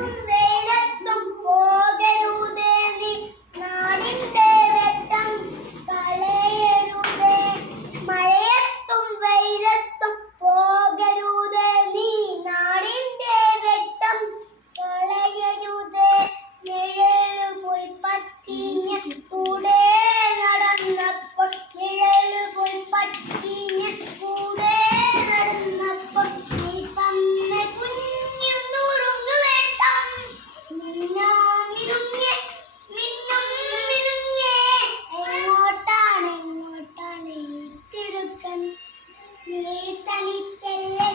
Yeah. നീ തനിച്ചല്ലേ